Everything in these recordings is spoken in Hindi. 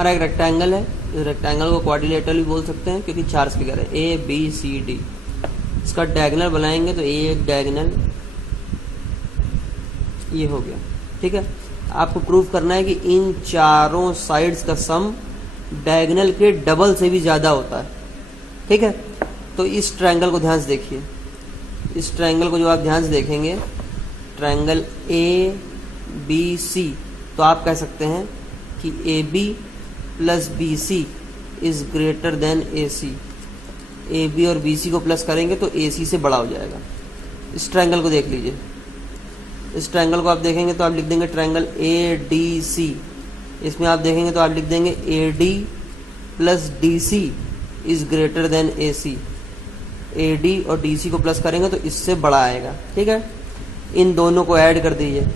हमारा एक रेक्टेंगल है, इस रेक्टेंगल को क्वाड्रिलेटरल भी बोल सकते हैं क्योंकि 4 फिगर है, ए बी सी डी। इसका डायगोनल बनाएंगे तो एक डायगोनल ये हो गया। ठीक है, आपको प्रूव करना है कि इन चारों साइड्स का सम डायगोनल के डबल से भी ज्यादा होता है। ठीक है, तो इस ट्रायंगल को ध्यान से देखिए। इस ट्रायंगल को जो आप ध्यान से देखेंगे, ट्रायंगल ए बी सी, तो आप कह सकते हैं कि A B plus B C is greater than A C. A B और बी सी को प्लस करेंगे तो ए सी से बड़ा हो जाएगा। इस ट्रायंगल को देख लीजिए। इस ट्रायंगल को आप देखेंगे तो आप लिख देंगे ट्रायंगल ए डी सी। इसमें आप देखेंगे तो आप लिख देंगे A D plus D C is greater than A C. A D और डी सी को प्लस करेंगे तो इससे बड़ा आएगा। ठीक है, इन दोनों को ऐड कर दीजिए।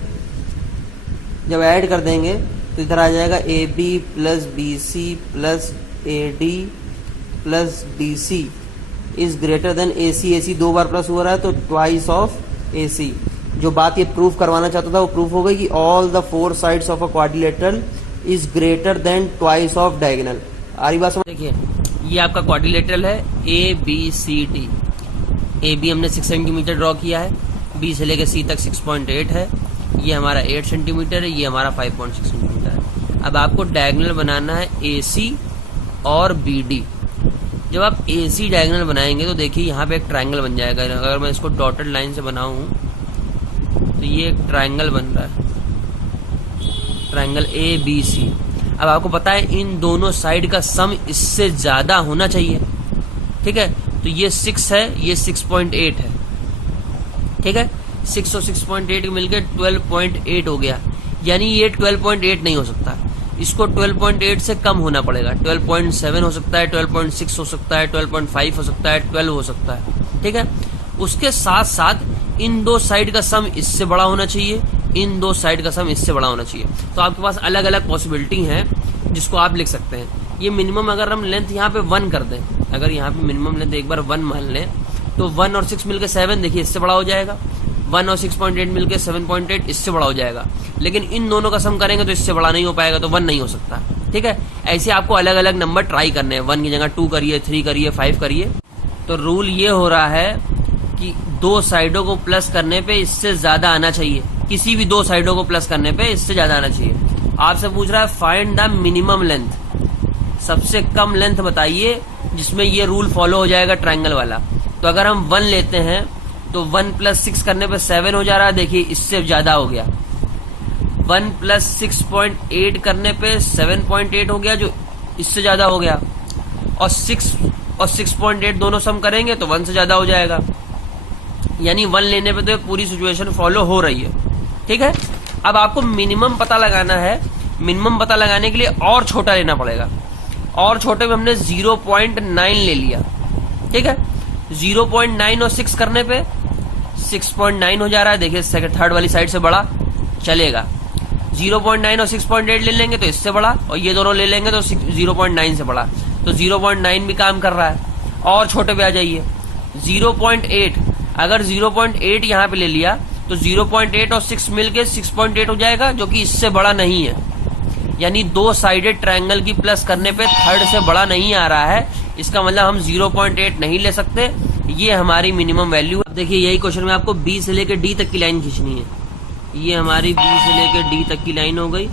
जब ऐड कर देंगे तो इधर आ जाएगा A B plus B C plus A D plus D C is greater than A C. A C 2 बार प्लस हो रहा है तो ट्वाइस ऑफ ए सी। जो बात ये प्रूफ करवाना चाहता था वो प्रूफ हो गई कि all the 4 sides of a quadrilateral is greater than twice of diagonal. आ रही बात समझ? देखिए, ये आपका क्वाड्रिलेटरल है A B C D. A B हमने 6 सेंटीमीटर ड्रॉ किया है, बी से लेकर सी तक 6.8 है, ये हमारा 8 सेंटीमीटर है, ये हमारा 5.6 सेंटीमीटर है। अब आपको डायगोनल बनाना है ए सी और बी डी। जब आप ए सी डायगोनल बनाएंगे तो देखिए यहाँ पे एक ट्रायंगल बन जाएगा। अगर मैं इसको डॉटेड लाइन से बनाऊं तो ये एक ट्रायंगल बन रहा है, ट्रायंगल ए बी सी। अब आपको पता है इन दोनों साइड का सम इससे ज्यादा होना चाहिए। ठीक है, तो ये 6 है, ये 6.8 है। ठीक है, 6 और 6.8 मिलकर 12.8 हो गया, यानी ये 12.8 नहीं हो सकता, इसको 12.8 से कम होना पड़ेगा। 12.7 हो सकता है, 12.6 हो सकता है, 12.5 हो सकता है, 12 हो सकता है। ठीक है, उसके साथ साथ इन दो साइड का सम इससे बड़ा होना चाहिए, इन दो साइड का सम इससे बड़ा होना चाहिए। तो आपके पास अलग अलग पॉसिबिलिटी है जिसको आप लिख सकते हैं। ये मिनिमम अगर हम लेंथ यहाँ पे 1 कर दें, अगर यहाँ पे मिनिमम लेंथ एक बार 1 मान लें तो 1 और 6 मिलकर 7, देखिए इससे बड़ा हो जाएगा। 1 और 6.8 मिलकर 7.8, इससे बड़ा हो जाएगा। लेकिन इन दोनों का सम करेंगे तो इससे बड़ा नहीं हो पाएगा, तो 1 नहीं हो सकता। ठीक है, ऐसे आपको अलग अलग नंबर ट्राई करने हैं। 1 की जगह 2 करिए, 3 करिए, 5 करिए। तो रूल ये हो रहा है कि दो साइडों को प्लस करने पे इससे ज्यादा आना चाहिए। किसी भी दो साइडों को प्लस करने पे इससे ज्यादा आना चाहिए। आपसे पूछ रहा है फाइंड द मिनिमम लेंथ, सबसे कम लेंथ बताइए जिसमें ये रूल फॉलो हो जाएगा ट्रायंगल वाला। तो अगर हम 1 लेते हैं तो 1 + 6 करने पे 7 हो जा रहा है, देखिए इससे ज्यादा हो गया। 1 + 6.8 करने पे 7.8 हो गया, जो इससे ज्यादा हो गया। और 6 और 6.8 दोनों सम करेंगे तो 1 से ज्यादा हो जाएगा, यानी 1 लेने पे तो पूरी सिचुएशन फॉलो हो रही है। ठीक है, अब आपको मिनिमम पता लगाना है। मिनिमम पता लगाने के लिए और छोटा लेना पड़ेगा, और छोटे में हमने 0.9 ले लिया। ठीक है, 0.9 और 6 करने पे 6.9 हो जा रहा है, देखिए सेकंड थर्ड वाली साइड से बड़ा चलेगा। 0.9 और 6.8 ले लेंगे तो इससे बड़ा, और ये दोनों ले लेंगे तो 0.9 से बड़ा, तो 0.9 भी काम कर रहा है। और छोटे पे आ जाइए, 0.8, अगर 0.8 यहाँ पे ले लिया तो 0.8 और 6 मिलके 6.8 हो जाएगा, जो कि इससे बड़ा नहीं है। यानी दो साइडेड ट्रायंगल की प्लस करने पे थर्ड से बड़ा नहीं आ रहा है, इसका मतलब हम 0.8 नहीं ले सकते, ये हमारी मिनिमम वैल्यू है। देखिए यही क्वेश्चन में आपको बी से लेकर डी तक की लाइन खींचनी है। ये हमारी बी से लेकर डी तक की लाइन हो गई।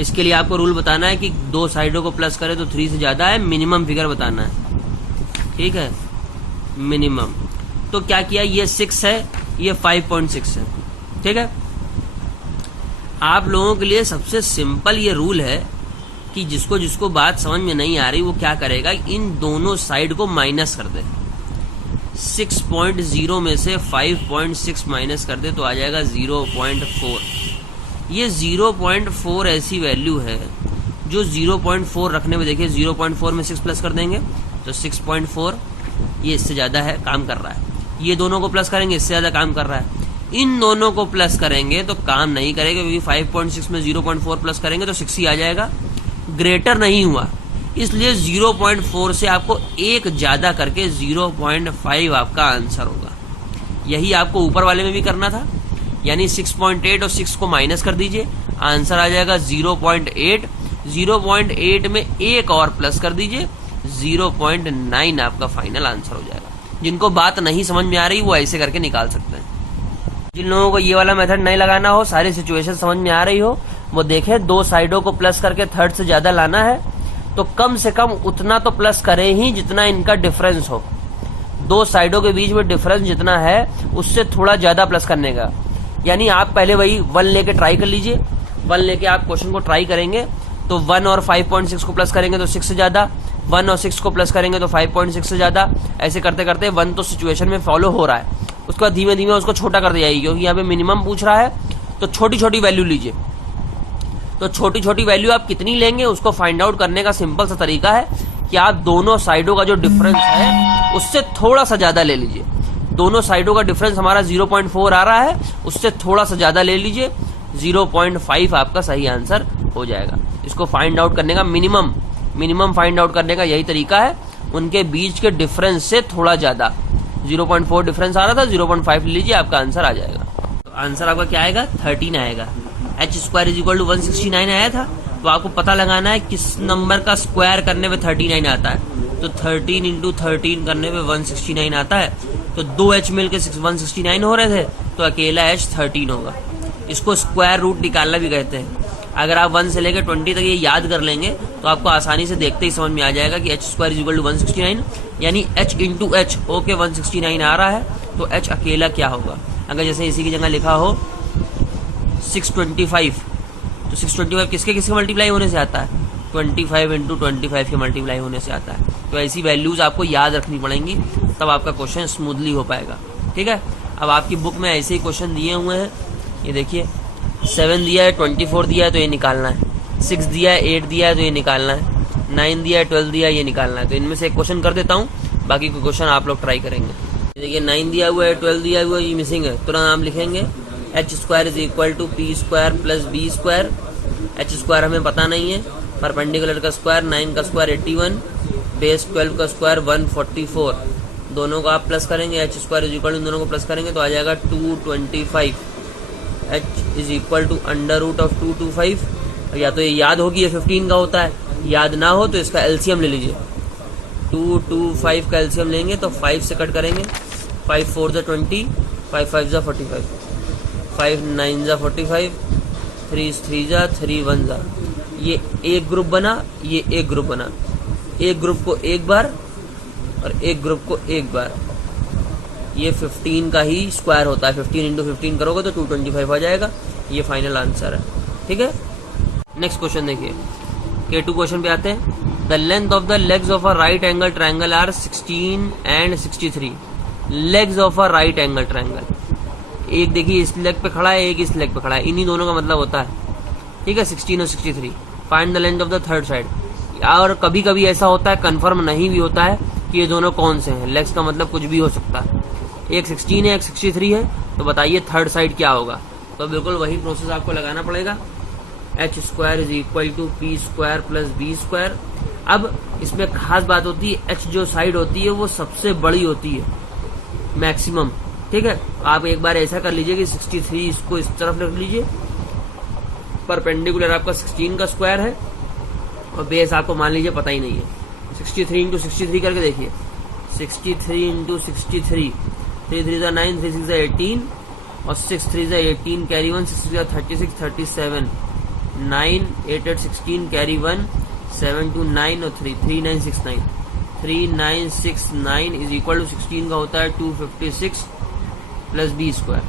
इसके लिए आपको रूल बताना है कि दो साइडों को प्लस करे तो 3 से ज्यादा है, मिनिमम फिगर बताना है। ठीक है, मिनिमम। तो क्या किया, ये 6 है, ये 5.6 है। ठीक है, आप लोगों के लिए सबसे सिंपल ये रूल है कि जिसको जिसको बात समझ में नहीं आ रही वो क्या करेगा, इन दोनों साइड को माइनस कर दे। 6.0 में से 5.6 माइनस कर दे तो आ जाएगा 0.4। ये 0.4 ऐसी वैल्यू है जो 0.4 रखने में, देखिए 0.4 में 6 प्लस कर देंगे तो 6.4, ये इससे ज्यादा है, काम कर रहा है। ये दोनों को प्लस करेंगे, इससे ज्यादा काम कर रहा है। इन दोनों को प्लस करेंगे तो काम नहीं करेगा, क्योंकि 5.6 में 0.4 प्लस करेंगे तो 6 ही आ जाएगा, ग्रेटर नहीं हुआ। इसलिए 0.4 से आपको एक ज्यादा करके 0.5 आपका आंसर होगा। यही आपको ऊपर वाले में भी करना था, यानी 6.8 और 6 को माइनस कर दीजिए, आंसर आ जाएगा 0.8, 0.8 में एक और प्लस कर दीजिए, 0.9 आपका फाइनल आंसर हो जाएगा। जिनको बात नहीं समझ में आ रही वो ऐसे करके निकाल सकते हैं। जिन लोगों को ये वाला मेथड नहीं लगाना हो, सारी सिचुएशन समझ में आ रही हो, वो देखें दो साइडों को प्लस करके थर्ड से ज्यादा लाना है तो कम से कम उतना तो प्लस करे ही जितना इनका डिफरेंस हो। दो साइडों के बीच में डिफरेंस जितना है उससे थोड़ा ज्यादा प्लस करने का। यानी आप पहले वही 1 लेके ट्राई कर लीजिए। 1 लेके आप क्वेश्चन को ट्राई करेंगे तो 1 और 5.6 को प्लस करेंगे तो 6 से ज्यादा, 1 और 6 को प्लस करेंगे तो 5.6 से ज्यादा। ऐसे करते करते 1 तो सिचुएशन में फॉलो हो रहा है, उसके बाद धीमे धीमे उसको छोटा कर दिया जाएगी, क्योंकि यहाँ पे मिनिमम पूछ रहा है तो छोटी छोटी वैल्यू लीजिए। तो छोटी छोटी वैल्यू आप कितनी लेंगे उसको फाइंड आउट करने का सिंपल सा तरीका है कि आप दोनों साइडों का जो डिफरेंस है उससे थोड़ा सा ज्यादा ले लीजिए। दोनों साइडों का डिफरेंस हमारा 0.4 आ रहा है, उससे थोड़ा सा ज्यादा ले लीजिए, 0.5 आपका सही आंसर हो जाएगा। इसको फाइंड आउट करने का मिनिमम फाइंड आउट करने का यही तरीका है, उनके बीच के डिफरेंस से थोड़ा ज्यादा। 0.4 डिफरेंस आ रहा था, 0.5 ले लीजिए, आपका आंसर आ जाएगा। तो आंसर आपका क्या आएगा? 13 आएगा। h² = 169 आया था, तो आपको पता लगाना है किस नंबर का स्क्वायर करने पे 39 आता है। तो 13 × 13 करने पे 169 आता है। तो 2h मिलकर 169 हो रहे थे, तो अकेला h 13 होगा। इसको स्क्वायर रूट निकालना भी कहते हैं। अगर आप 1 से लेकर 20 तक ये याद कर लेंगे तो आपको आसानी से देखते ही समझ में आ जाएगा कि h² = 169, यानी h × h होके 169 आ रहा है, तो h अकेला क्या होगा। अगर जैसे इसी की जगह लिखा हो 625, तो 625 किसके मल्टीप्लाई होने से आता है? 25 × 25 के मल्टीप्लाई होने से आता है। तो ऐसी वैल्यूज आपको याद रखनी पड़ेंगी, तब आपका क्वेश्चन स्मूथली हो पाएगा। ठीक है, अब आपकी बुक में ऐसे ही क्वेश्चन दिए हुए हैं। ये देखिए 7 दिया है, 24 दिया है, तो ये निकालना है। 6 दिया है, 8 दिया है, तो ये निकालना है। 9 दिया है, 12 दिया है, ये निकालना है। तो इनमें से एक क्वेश्चन कर देता हूँ, बाकी के क्वेश्चन आप लोग ट्राई करेंगे। देखिए 9 दिया हुआ है, 12 दिया हुआ है, ये मिसिंग है। तुरंत हम लिखेंगे h² = p² + b²। h² हमें पता नहीं है, परपेंडिकुलर का स्क्वायर 9 का स्क्वायर 81, बेस 12 का स्क्वायर 144। दोनों को आप प्लस करेंगे, h² = दोनों को प्लस करेंगे तो आ जाएगा 225। h = √225। या तो ये याद होगी, ये 15 का होता है, याद ना हो तो इसका एलसीएम ले लीजिए। 225 का एलसीएम लेंगे तो 5 से कट करेंगे, 5 4 = 20, 5 5 = 45, 5 9 = 45, 3 3 = 3 1 = ये एक ग्रुप बना, ये एक ग्रुप बना। एक ग्रुप को एक बार और एक ग्रुप को एक बार। ये 15 का ही स्क्वायर होता है। 15 × 15 करोगे तो 225 आ जाएगा। ये फाइनल आंसर है। ठीक है, नेक्स्ट क्वेश्चन देखिए। K2 क्वेश्चन पे आते हैं। The length of the legs of a right angle triangle are 16 and 63। Legs of a right angle triangle, एक देखिए इस लेग पे खड़ा है, एक इस लेग पे खड़ा है, इन्हीं दोनों का मतलब होता है। ठीक है, 16 और 63। Find the length of the third side. और कभी कभी ऐसा होता है, कंफर्म नहीं भी होता है कि ये दोनों कौन से हैं। लेग्स का मतलब कुछ भी हो सकता है। एक 16 है, एक 63 है, तो बताइए थर्ड साइड क्या होगा। तो बिल्कुल वही प्रोसेस आपको लगाना पड़ेगा। h² = p² + b²। अब इसमें खास बात होती है, h जो साइड होती है वो सबसे बड़ी होती है, मैक्सिमम। ठीक है, आप एक बार ऐसा कर लीजिए कि 63 इसको इस तरफ रख लीजिए, परपेंडिकुलर आपका 16 का स्क्वायर है और बेस आपको मान लीजिए पता ही नहीं है। 63 × 63 करके देखिए, 63 × 63, 3 3 = 9, 3 6 = 18 और 6 3 = 18, कैरी 1, 6 3 = 36, 37, 9 8 8 16, कैरी 1, 7 2 9 और 3 3969। 3969 = 16 का होता है 256 + b²।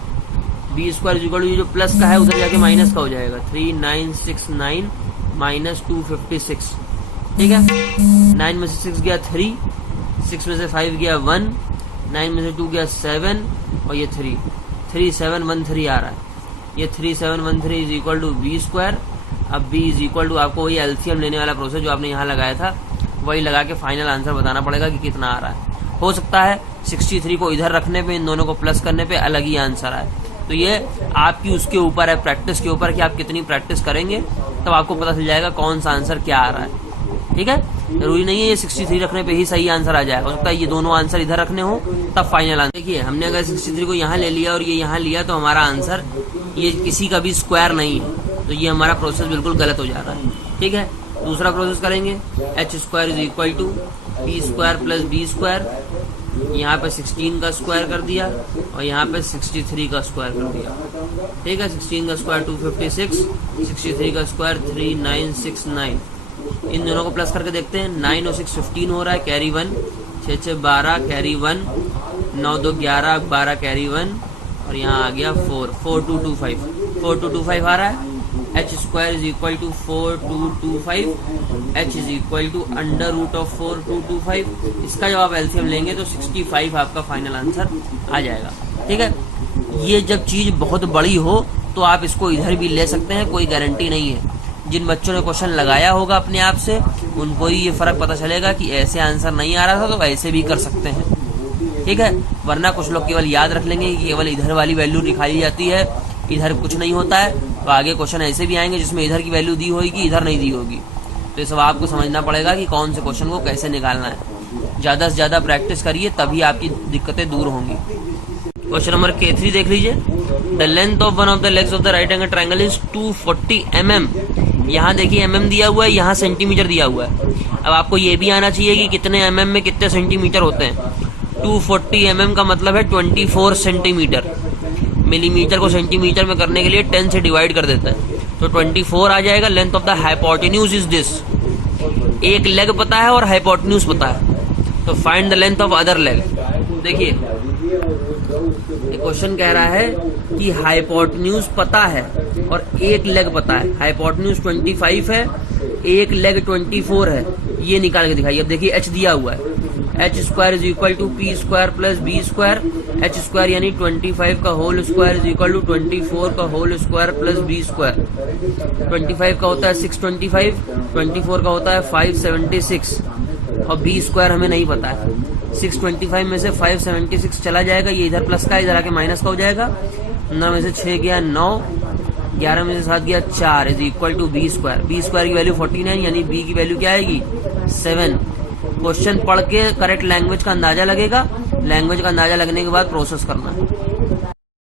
b² ये जो प्लस का है उधर जाके माइनस का हो जाएगा, 3969 - 256। ठीक है, 9 में से 6 गया 3, 6 में से 5 गया 1, 9 में से 2 गया 7 और ये 3, 3713 आ रहा है। ये 3713 = b²। अब b = आपको वही एलसीएम लेने वाला प्रोसेस जो आपने यहाँ लगाया था, वही लगा के फाइनल आंसर बताना पड़ेगा कि कितना आ रहा है। हो सकता है 63 को इधर रखने पे, इन दोनों को प्लस करने पे अलग ही आंसर आए। तो ये आपकी उसके ऊपर है, प्रैक्टिस के ऊपर, कि आप कितनी प्रैक्टिस करेंगे तब आपको पता चल जाएगा कौन सा आंसर क्या आ रहा है। ठीक है, जरूरी नहीं है ये 63 रखने पे ही सही आंसर आ जाए, हो सकता है ये दोनों आंसर इधर रखने हो तब फाइनल आंसर। देखिए हमने अगर 63 को यहाँ ले लिया और ये यहाँ लिया तो हमारा आंसर ये किसी का भी स्क्वायर नहीं है, तो ये हमारा प्रोसेस बिल्कुल गलत हो जा रहा है। ठीक है, दूसरा प्रोसेस करेंगे, H square is equal to P square plus B square, यहाँ पे 16 का स्क्वायर कर दिया और यहाँ पे 63 का स्क्वायर कर दिया। ठीक है, 16 का स्क्वायर 256, 63 का स्क्वायर 3969। इन दोनों को प्लस करके देखते हैं, 9 और 6 15 हो रहा है, कैरी 1, 6 6 12 कैरी 1, 9 2 11 12 कैरी 1 और यहाँ आ गया 4 4225, 4225 आ रहा है। H square is equal to 4225, H is equal to under root of 4225। इसका जब आप एलसीएम लेंगे तो 65 आपका फाइनल आंसर आ जाएगा। ठीक है, ये जब चीज बहुत बड़ी हो तो आप इसको इधर भी ले सकते हैं, कोई गारंटी नहीं है। जिन बच्चों ने क्वेश्चन लगाया होगा अपने आप से उनको ही ये फर्क पता चलेगा कि ऐसे आंसर नहीं आ रहा था तो ऐसे भी कर सकते हैं। ठीक है, वरना कुछ लोग केवल याद रख लेंगे कि केवल इधर वाली वैल्यू निकाली जाती है, इधर कुछ नहीं होता है, तो आगे क्वेश्चन ऐसे भी आएंगे जिसमें इधर की वैल्यू दी होगी इधर नहीं दी होगी। तो ये सब आपको समझना पड़ेगा कि कौन से क्वेश्चन को कैसे निकालना है। ज्यादा से ज्यादा प्रैक्टिस करिए तभी आपकी दिक्कतें दूर होंगी। क्वेश्चन नंबर K3 देख लीजिए। The length of one of the legs of the right angle triangle is 240 mm। यहाँ देखिए mm दिया हुआ है, यहाँ सेंटीमीटर दिया हुआ है। अब आपको ये भी आना चाहिए कि कितने mm में कितने सेंटीमीटर होते हैं। 240 mm का मतलब है 24 सेंटीमीटर। मिलीमीटर को सेंटीमीटर में करने के लिए 10 से डिवाइड कर देते हैं तो 24 आ जाएगा। Length of the hypotenuse is this. एक लेग पता है और हाइपोटेन्यूज पता है, तो find the length of other leg. देखिए क्वेश्चन कह रहा है कि हाइपोटेन्यूज पता है और एक लेग पता है। हाइपोटेन्यूज 25 है, एक लेग 24 है, ये निकाल के दिखाइए। अब देखिए एच दिया हुआ है, H square is equal to P square plus B square. H square यानी 25 का whole square is equal to 24 का whole square plus B square. 25 का होता है 625, 24 का होता है 576 और बी स्क्वायर हमें नहीं पता है। 625 में से 576 चला जाएगा, ये इधर प्लस का इधर आके माइनस का हो जाएगा। 9 में से 6 गया 9, 11 में से 7 गया 4 is equal to B square. B square की वैल्यू 49 यानी बी की वैल्यू क्या आएगी 7। क्वेश्चन पढ़ के करेक्ट लैंग्वेज का अंदाजा लगेगा, लैंग्वेज का अंदाजा लगने के बाद प्रोसेस करना है।